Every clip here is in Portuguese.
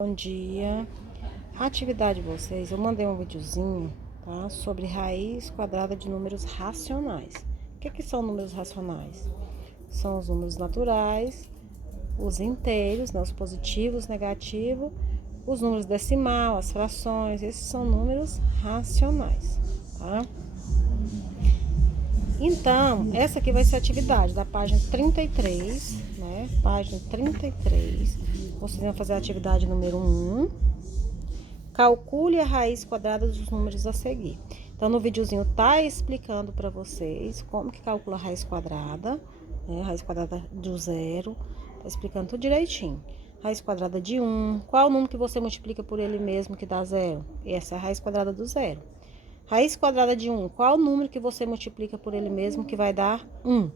Bom dia. A atividade de vocês, eu mandei um videozinho, tá? Sobre raiz quadrada de números racionais. O que são números racionais? São os números naturais, os inteiros, né? Os positivos, negativos, os números decimal, as frações, esses são números racionais, tá? Então, essa aqui vai ser a atividade da página 33, né? Página 33. Vocês vão fazer a atividade número 1. Calcule a raiz quadrada dos números a seguir. Então, no videozinho tá explicando para vocês como que calcula a raiz quadrada, né? Raiz quadrada do zero. Tá explicando tudo direitinho. Raiz quadrada de 1. Qual o número que você multiplica por ele mesmo que dá zero? Essa é a raiz quadrada do zero. Raiz quadrada de 1. Qual o número que você multiplica por ele mesmo que vai dar 1?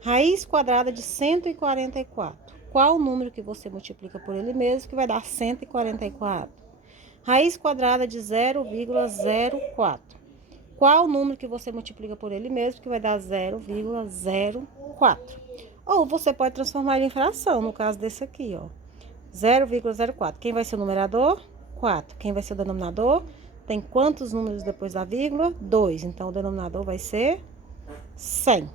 Raiz quadrada de 144. Qual o número que você multiplica por ele mesmo que vai dar 144? Raiz quadrada de 0,04. Qual o número que você multiplica por ele mesmo que vai dar 0,04? Ou você pode transformar ele em fração, no caso desse aqui, ó. 0,04. Quem vai ser o numerador? 4. Quem vai ser o denominador? Tem quantos números depois da vírgula? 2. Então, o denominador vai ser 100.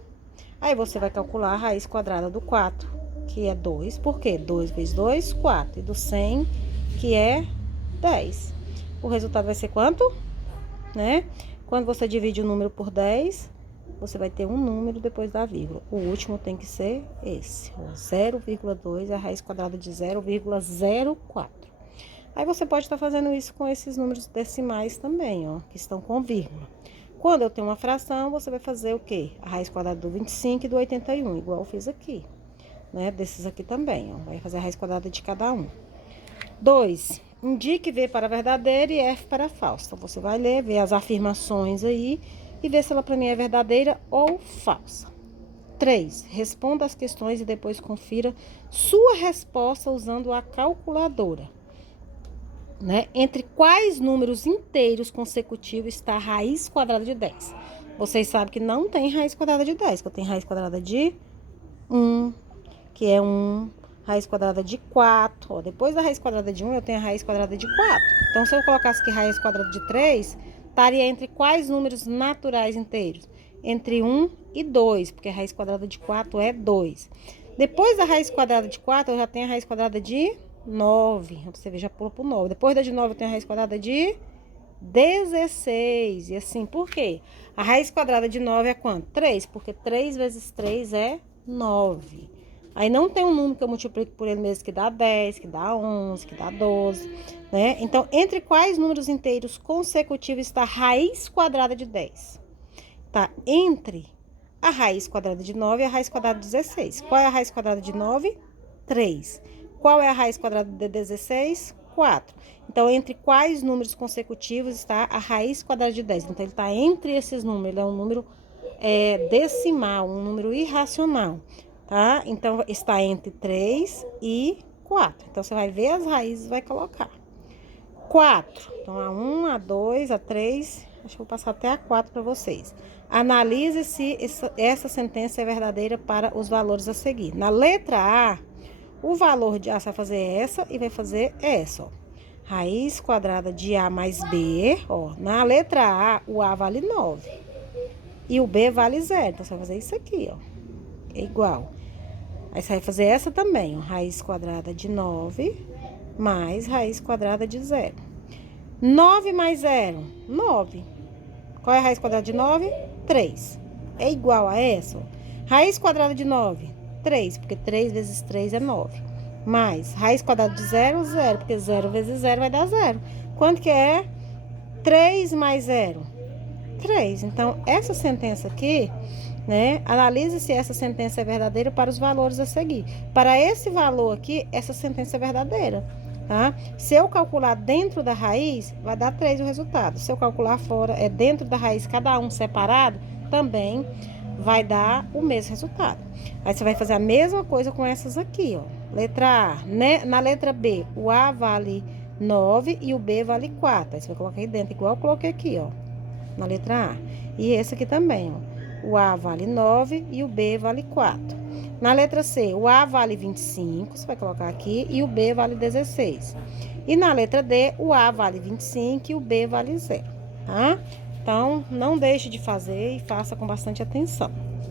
Aí, você vai calcular a raiz quadrada do 4, que é 2. Por quê? 2 vezes 2, 4. E do 100, que é 10. O resultado vai ser quanto? Né? Quando você divide o número por 10, você vai ter um número depois da vírgula. O último tem que ser esse. 0,2 é a raiz quadrada de 0,04. Aí você pode estar fazendo isso com esses números decimais também, ó, que estão com vírgula. Quando eu tenho uma fração, você vai fazer o quê? A raiz quadrada do 25 e do 81, igual eu fiz aqui, né? Desses aqui também, ó. Vai fazer a raiz quadrada de cada um. 2. Indique V para verdadeira e F para falsa. Então, você vai ler, ver as afirmações aí e ver se ela para mim é verdadeira ou falsa. 3. Responda as questões e depois confira sua resposta usando a calculadora. Né? Entre quais números inteiros consecutivos está a raiz quadrada de 10? Vocês sabem que não tem raiz quadrada de 10, que eu tenho raiz quadrada de 1, que é 1, raiz quadrada de 4. Ó, depois da raiz quadrada de 1, eu tenho a raiz quadrada de 4. Então, se eu colocasse aqui raiz quadrada de 3, estaria entre quais números naturais inteiros? Entre 1 e 2, porque a raiz quadrada de 4 é 2. Depois da raiz quadrada de 4, eu já tenho a raiz quadrada de 9. Você vê, já pula pro 9. Depois da de 9, eu tenho a raiz quadrada de 16. E assim, por quê? A raiz quadrada de 9 é quanto? 3, porque 3 vezes 3 é 9. Aí não tem um número que eu multiplico por ele mesmo que dá 10, que dá 11, que dá 12, né? Então, entre quais números inteiros consecutivos está a raiz quadrada de 10? Tá entre a raiz quadrada de 9 e a raiz quadrada de 16. Qual é a raiz quadrada de 9? 3. Qual é a raiz quadrada de 16? 4. Então, entre quais números consecutivos está a raiz quadrada de 10? Então, ele está entre esses números. Ele é um número decimal, um número irracional, tá? Então, está entre 3 e 4. Então, você vai ver as raízes e vai colocar. 4. Então, a 1, a 2, a 3. Acho que eu vou passar até a 4 para vocês. Analise se essa sentença é verdadeira para os valores a seguir. Na letra A, o valor de A, você vai fazer essa e vai fazer essa, ó. Raiz quadrada de A mais B, ó. Na letra A, o A vale 9. E o B vale 0. Então, você vai fazer isso aqui, ó. É igual. Aí, você vai fazer essa também, ó. Raiz quadrada de 9 mais raiz quadrada de 0. 9 mais 0, 9. Qual é a raiz quadrada de 9? 3. É igual a essa, ó. Raiz quadrada de 9, 3, porque 3 vezes 3 é 9. Mais raiz quadrada de 0, 0, porque 0 vezes 0 vai dar 0. Quanto que é? 3 mais 0? 3. Então, essa sentença aqui, né? Analise se essa sentença é verdadeira para os valores a seguir. Para esse valor aqui, essa sentença é verdadeira, tá? Se eu calcular dentro da raiz, vai dar 3 o resultado. Se eu calcular fora, dentro da raiz, cada um separado, também vai dar o mesmo resultado. Aí, você vai fazer a mesma coisa com essas aqui, ó. Letra A, né? Na letra B, o A vale 9 e o B vale 4. Aí, você vai colocar aí dentro, igual eu coloquei aqui, ó. Na letra A. E esse aqui também, ó. O A vale 9 e o B vale 4. Na letra C, o A vale 25, você vai colocar aqui, e o B vale 16. E na letra D, o A vale 25 e o B vale 0, tá? Então, não deixe de fazer e faça com bastante atenção.